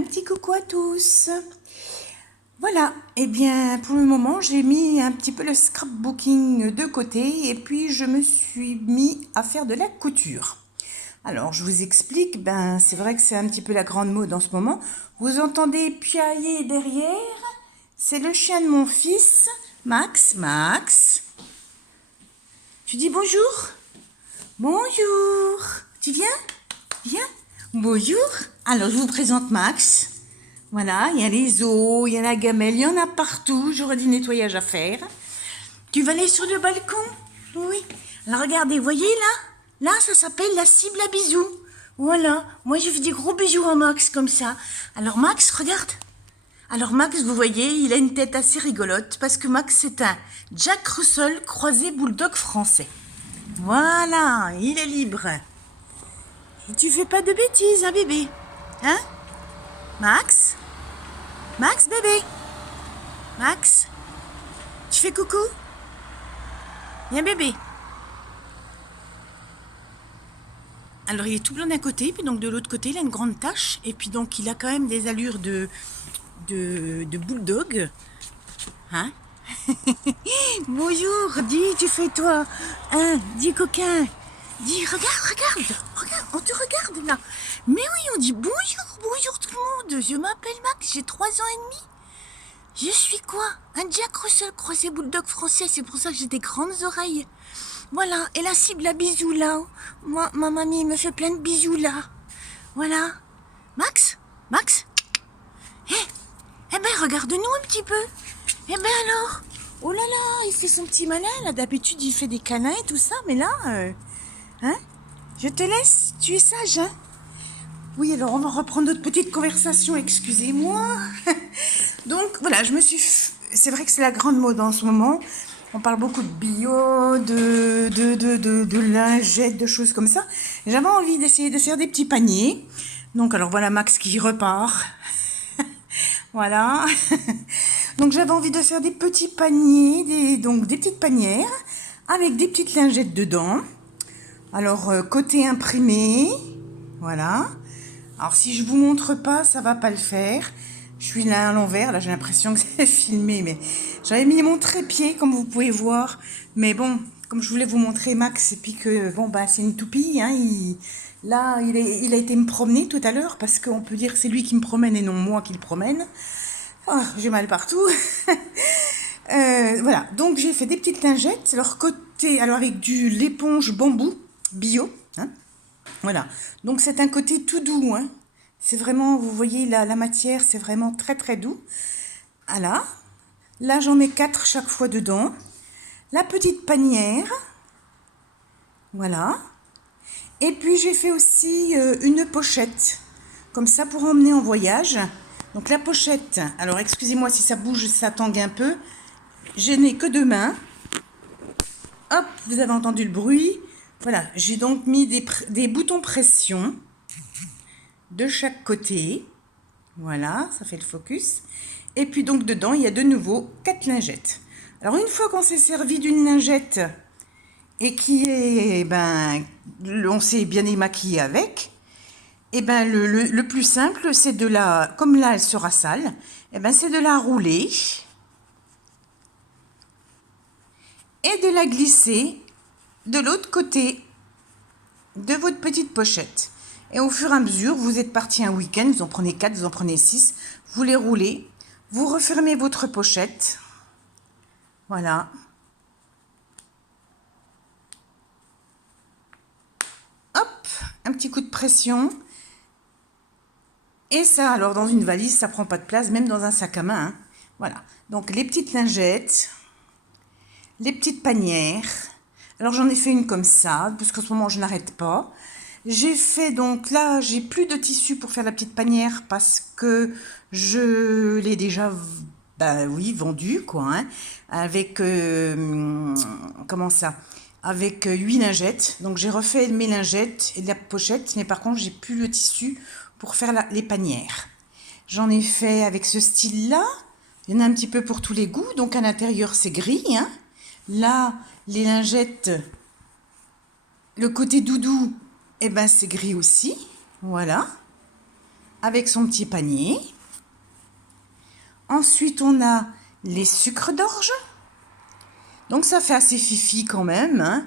Un petit coucou à tous. Voilà, et bien pour le moment j'ai mis un petit peu le scrapbooking de côté et puis je me suis mis à faire de la couture. Alors je vous explique, c'est vrai que c'est un petit peu la grande mode en ce moment. Vous entendez piailler derrière, c'est le chien de mon fils, Max. Max, tu dis bonjour? Bonjour, tu viens? Viens. Bonjour. Alors je vous présente Max. Voilà, il y a les os, il y a la gamelle, il y en a partout. J'aurai du nettoyage à faire. Tu vas aller sur le balcon? Oui. Alors regardez, voyez là? Là, ça s'appelle la cible à bisous. Voilà. Moi, je fais des gros bisous à Max comme ça. Alors Max, regarde. Alors Max, vous voyez, il a une tête assez rigolote parce que Max, c'est un Jack Russell croisé bulldog français. Voilà, il est libre. Et tu fais pas de bêtises, hein, bébé? Hein? Max? Max, bébé? Max? Tu fais coucou? Viens, bébé. Alors, il est tout blanc d'un côté, puis donc de l'autre côté, il a une grande tache. Et puis donc, il a quand même des allures de bulldog. Hein? Bonjour, dis, tu fais toi? Hein? Dis, coquin. Dis, regarde, on te regarde là. Mais oui, on dit bonjour tout le monde. Je m'appelle Max, j'ai 3 ans et demi. Je suis quoi? Un Jack Russell croisé bulldog français, c'est pour ça que j'ai des grandes oreilles. Voilà, et la cible à bisous là. Moi, ma mamie me fait plein de bisous là. Voilà. Max? Eh ben, regarde-nous un petit peu. Eh ben alors? Oh là là, il fait son petit malin là. D'habitude, il fait des câlins et tout ça, mais là, hein? Je te laisse, tu es sage, hein? Oui, alors on va reprendre notre petite conversation, excusez-moi. Donc voilà, c'est vrai que c'est la grande mode en ce moment. On parle beaucoup de bio, de lingettes, de choses comme ça. J'avais envie d'essayer de faire des petits paniers. Donc alors voilà Max qui repart. Voilà. Donc j'avais envie de faire des petits paniers, des petites panières avec des petites lingettes dedans. Alors côté imprimé, voilà. Alors si je vous montre pas, ça va pas le faire. Je suis là à l'envers, là j'ai l'impression que c'est filmé, mais j'avais mis mon trépied comme vous pouvez voir. Mais bon, comme je voulais vous montrer Max, et puis que bon c'est une toupie, hein, il a été me promener tout à l'heure parce qu'on peut dire que c'est lui qui me promène et non moi qui le promène. Oh, j'ai mal partout. Voilà, donc j'ai fait des petites lingettes. Alors avec l'éponge bambou bio, hein. Voilà, donc c'est un côté tout doux, hein. C'est vraiment, vous voyez, la matière, c'est vraiment très très doux. Voilà, là j'en ai 4 chaque fois dedans. La petite panière, voilà. Et puis j'ai fait aussi une pochette, comme ça pour emmener en voyage. Donc la pochette, alors excusez-moi si ça bouge, ça tangue un peu. Je n'ai que 2 mains. Hop, vous avez entendu le bruit. Voilà, j'ai donc mis des boutons pression de chaque côté. Voilà, ça fait le focus. Et puis donc dedans, il y a de nouveau 4 lingettes. Alors une fois qu'on s'est servi d'une lingette et on s'est bien émaquillé avec, le plus simple, c'est comme là elle sera sale, c'est de la rouler et de la glisser de l'autre côté de votre petite pochette. Et au fur et à mesure, vous êtes parti un week-end, vous en prenez 4, vous en prenez 6, vous les roulez, vous refermez votre pochette. Voilà. Hop, un petit coup de pression. Et ça, alors dans une valise, ça prend pas de place, même dans un sac à main, hein. Voilà. Donc les petites lingettes, les petites panières. Alors j'en ai fait une comme ça, parce qu'en ce moment je n'arrête pas. J'ai fait donc là, j'ai plus de tissu pour faire la petite panière parce que je l'ai déjà, vendu quoi, hein, avec comment ça, avec 8 lingettes. Donc j'ai refait mes lingettes et la pochette, mais par contre j'ai plus le tissu pour faire les panières. J'en ai fait avec ce style-là. Il y en a un petit peu pour tous les goûts. Donc à l'intérieur c'est gris, hein. Là, les lingettes, le côté doudou, c'est gris aussi. Voilà. avec son petit panier. Ensuite, on a les sucres d'orge. Donc, ça fait assez fifi quand même, hein.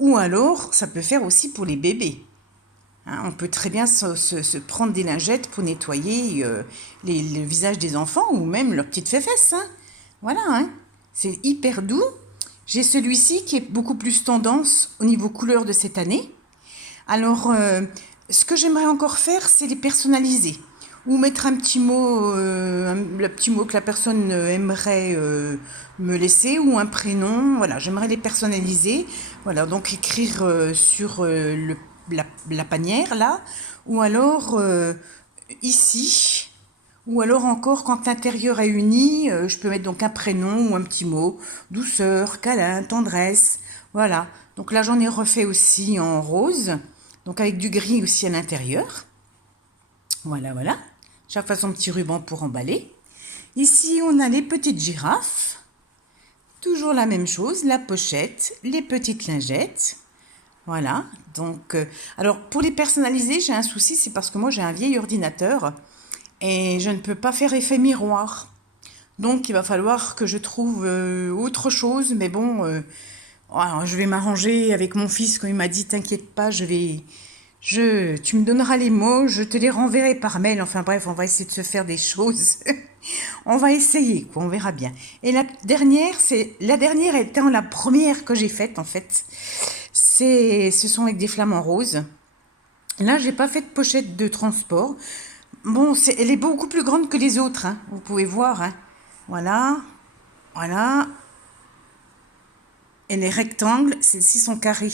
Ou alors, ça peut faire aussi pour les bébés. Hein, on peut très bien se prendre des lingettes pour nettoyer le visage des enfants ou même leurs petites fesses. Hein. Voilà, hein. C'est hyper doux. J'ai celui-ci qui est beaucoup plus tendance au niveau couleur de cette année. Alors, ce que j'aimerais encore faire, c'est les personnaliser. Ou mettre un petit mot, le petit mot que la personne aimerait me laisser, ou un prénom. Voilà, j'aimerais les personnaliser. Voilà, donc écrire sur la panière, là. Ou alors, ici. Ou alors encore, quand l'intérieur est uni, je peux mettre donc un prénom ou un petit mot. Douceur, câlin, tendresse. Voilà. Donc là, j'en ai refait aussi en rose. Donc avec du gris aussi à l'intérieur. Voilà, voilà. Chaque fois son petit ruban pour emballer. Ici, on a les petites girafes. Toujours la même chose, la pochette, les petites lingettes. Voilà. Donc, alors pour les personnaliser, j'ai un souci, c'est parce que moi j'ai un vieil ordinateur et je ne peux pas faire effet miroir. Donc, il va falloir que je trouve autre chose. Mais bon, alors, je vais m'arranger avec mon fils quand il m'a dit t'inquiète pas, tu me donneras les mots, je te les renverrai par mail. Enfin bref, on va essayer de se faire des choses. On va essayer, quoi, on verra bien. Et la dernière étant la première que j'ai faite en fait. Ce sont avec des flamants roses. Là, j'ai pas fait de pochette de transport. Bon, elle est beaucoup plus grande que les autres, hein, vous pouvez voir. Hein. Voilà, voilà. Et les rectangles, celles-ci sont carrés.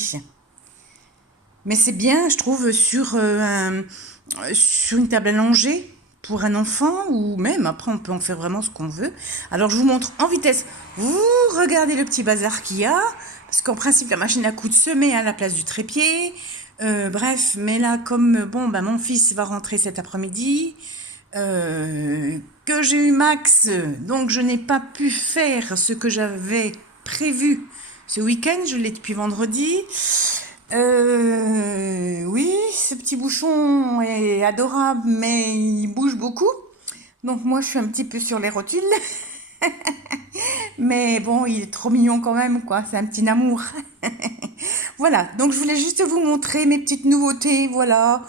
Mais c'est bien, je trouve, sur une table allongée pour un enfant, ou même, après, on peut en faire vraiment ce qu'on veut. Alors, je vous montre en vitesse. Vous regardez le petit bazar qu'il y a, parce qu'en principe, la machine à coudre se met à la place du trépied. Bref, mais là, comme, bon, bah, mon fils va rentrer cet après-midi, que j'ai eu Max, donc je n'ai pas pu faire ce que j'avais prévu ce week-end, je l'ai depuis vendredi. Oui, ce petit bouchon est adorable, mais il bouge beaucoup. Donc moi, je suis un petit peu sur les rotules. Mais bon, il est trop mignon quand même, quoi. C'est un petit amour. Voilà, donc je voulais juste vous montrer mes petites nouveautés, voilà.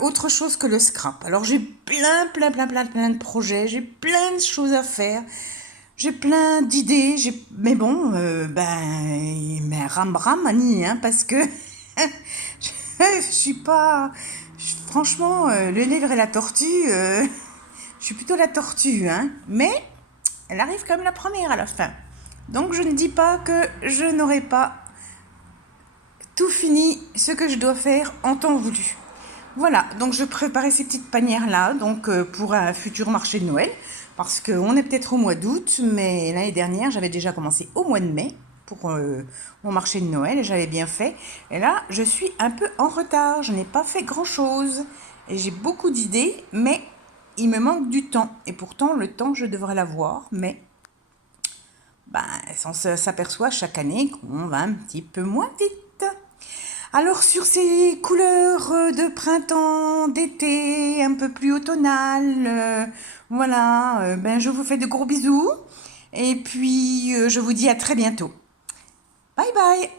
Autre chose que le scrap. Alors j'ai plein de projets, j'ai plein de choses à faire. J'ai plein d'idées, mais bon, mais ram Annie, hein, parce que je suis pas, franchement, le livre et la tortue, je suis plutôt la tortue, hein, mais elle arrive comme la première à la fin. Donc je ne dis pas que je n'aurai pas tout fini ce que je dois faire en temps voulu. Voilà, donc je préparais ces petites panières-là donc pour un futur marché de Noël, parce qu'on est peut-être au mois d'août, mais l'année dernière, j'avais déjà commencé au mois de mai pour mon marché de Noël, et j'avais bien fait. Et là, je suis un peu en retard, je n'ai pas fait grand-chose, et j'ai beaucoup d'idées, mais il me manque du temps. Et pourtant, le temps, je devrais l'avoir, mais on s'aperçoit chaque année qu'on va un petit peu moins vite. Alors sur ces couleurs de printemps, d'été, un peu plus automnales, voilà, je vous fais de gros bisous et puis je vous dis à très bientôt. Bye bye.